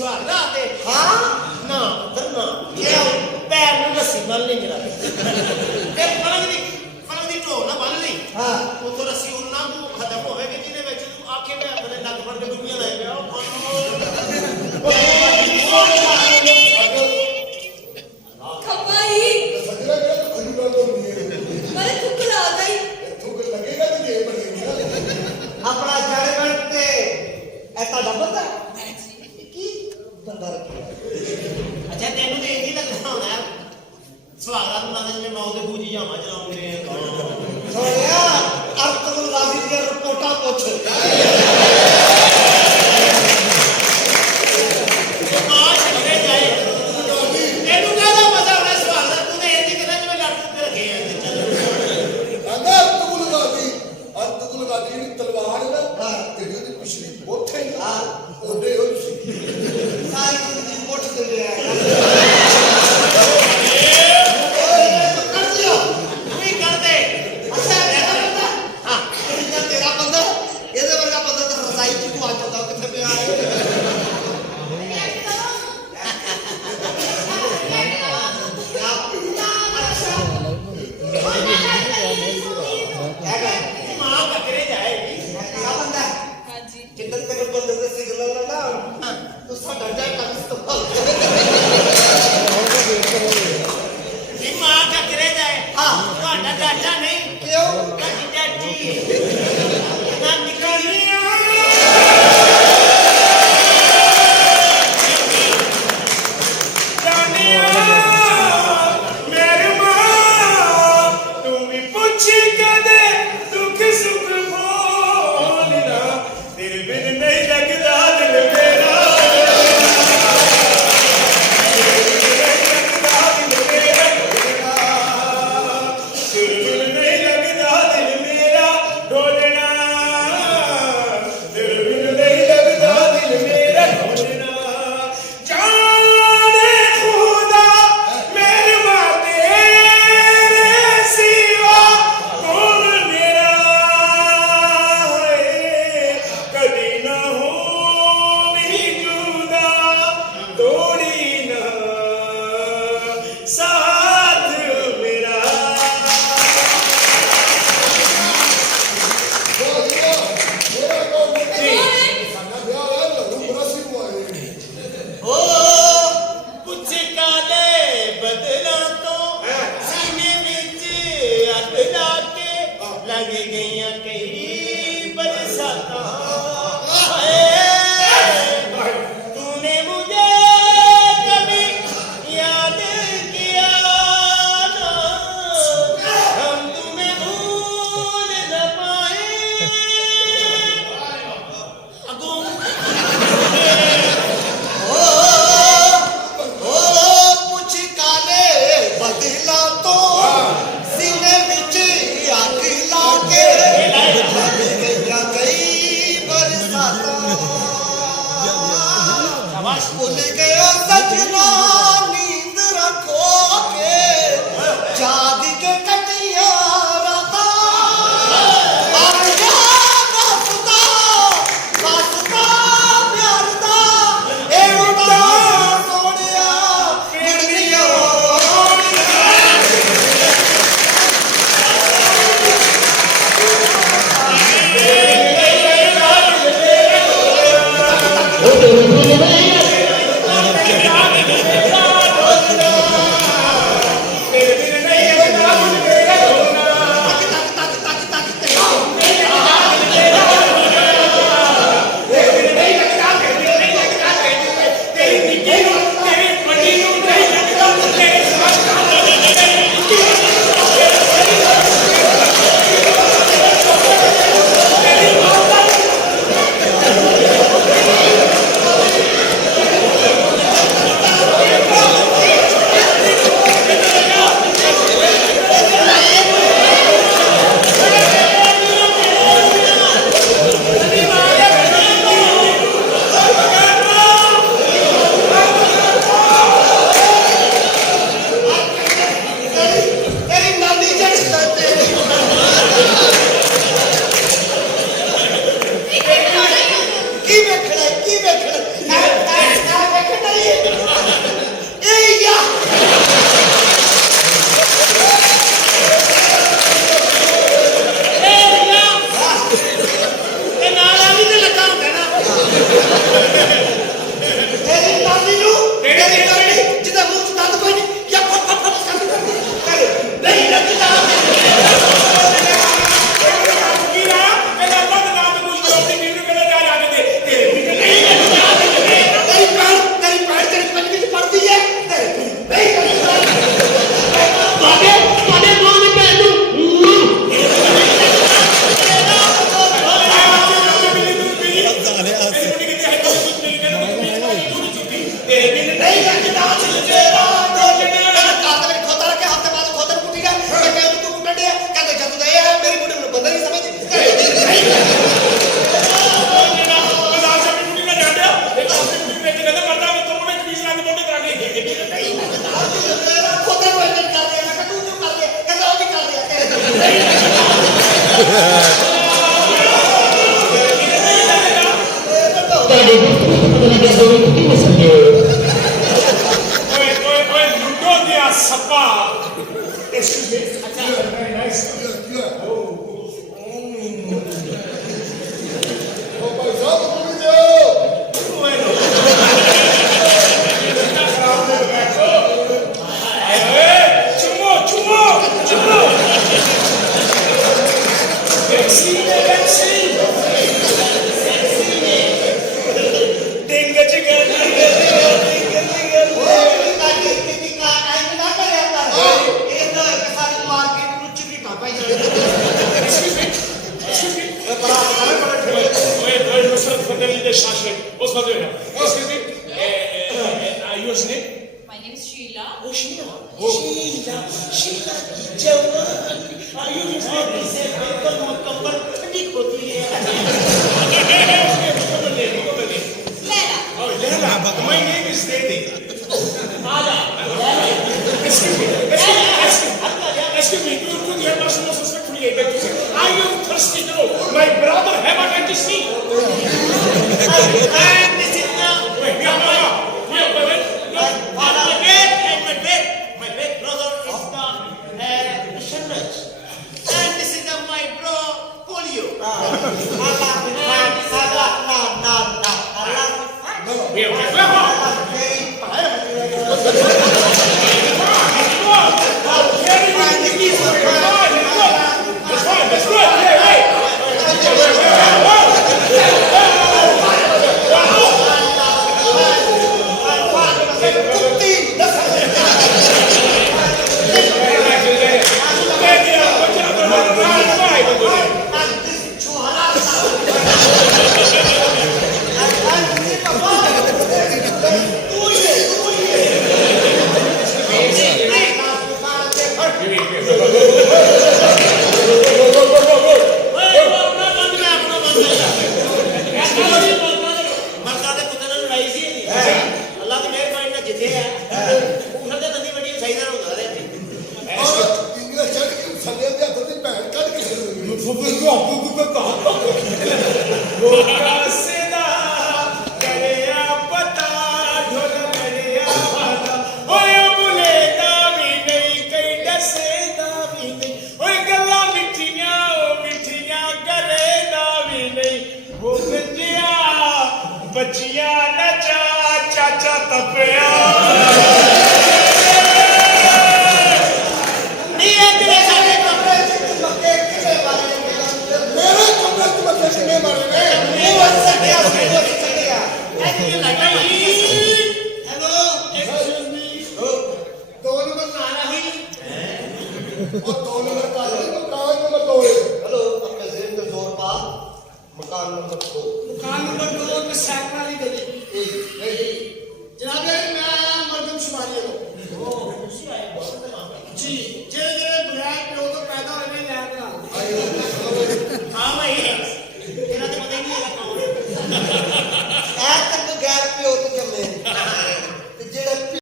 सुहागरा आते हाँ ना पुत्र ना क्यों पैर में रस्सी बन ली मेरा फिर फलक दी ढोल ना बन ली हाँ वो तो रस्सी उन्ना को खत्म होवे कि जिने ਵਿੱਚ ਤੂੰ ਆਖੇ ਮੈਂ ਆਪਣੇ ਨੱਕ ਫੜ ਕੇ ਦੁਨੀਆ ਲੈ ਗਿਆ खपाई सजरा गया तो खड़ी बात तो नहीं है मारे थुक ला गई थूक लगेगा तो ये बनेगा अपना जड़गढ़ पे ऐसा डबल है की बंदा रखा ਅੱਛਾ ਤੈਨੂੰ ਤੇ ਇਹੀ ਲੱਗਦਾ ਹੋਣਾ ਸੁਹਾਗਰਾ ਨੂੰ ਨਾਲ ਜਿਵੇਂ ਮੌਤ ਦੇ ਬੂਜੀ ਜਾਵਾਂ ਚਲਾਉਂਦੇ ਆ सोया अर्थगुल राजी की रिपोर्टा पूछ तलवार ना तेरी ओदी पिछली बोथे हां ओडे हो सी सारी जिंदगी मुठ दे लिया कर दिया नहीं करते अच्छा हां तेरा बंदा ਇਹਦੇ ਵਰਗਾ ਬੰਦਾ ਤਾਂ ਰਜ਼ਾਈ ਚ ਕੋ ਆ ਜਾਂਦਾ ਕਿੱਥੇ ਪਿਆ मां बकरे जाएगी तेरा बंदा हां जी जिंदगी तेरे बंदे से सिग्नल ना तो साडा जाए का इस्तेमाल नहीं मां बकरे जाए हां ਤੁਹਾਡਾ ਚਾਚਾ ਨਹੀਂ क्यों ਤੁਹਾਡੀ ਚਾਚੀ ਨਾ ਨਿਕਲਣੀ ਤੁਹਾਡੇ ਪਤਾ ਲੱਗਿਆ ਦੋਵੇਂ ਕਿੱਥੇ ਵਸਦੇ ਹੋ ਓਏ ਲੁੱਡੋ ਦਿਆ ਸੱਪਾ ਐਕਸਕਿਊਜ਼ ਮੀ ਅੱਛਾ ਵੈਰੀ ਨਾਈਸ ਉਹ ਭਾਈ ਸਾਹਿਬ ਕੁੜੀ ਦਿਓ My name is Shila. Oh, Shila. Shila की जवान आयु जिसमें से बिल्कुल मुकम्मल ठंडी होती है Lela. Oh, Leila, my name is Lady. Excuse me, you are not supposed to speak to me. Are you thirsty now? My brother have a right to see. and this is now Wait, my brother is the Shanraj. And this is my bro Polio. That's good. Hey. बचिया नचा चाचा तपया नहीं है तेरे सारे कपड़े ਮੇਰੇ ਕਮਰੇ ਚ ਬੱਚੇ ਕਿੰਨੇ ਮਾਰੇ ਨੇ नहीं बन सकते ऐसे लगता है हेलो एक्सक्यूज मी ਦੋ ਨੰਬਰ नारा हुई ਉਹ ਦੋ ਨੰਬਰ ਕਾਲ ਮਕਾਨ ਨੰਬਰ 2 हेलो अपने जेब में जोर पा मकान नंबर 2 दुकान नंबर 2 पे साइकिल वाली गली जनाब मैं मर्दम शुमारी है ओ खुशी आए जी जेरे जेरे बुराई पे तो पैदा होने लगा हां भाई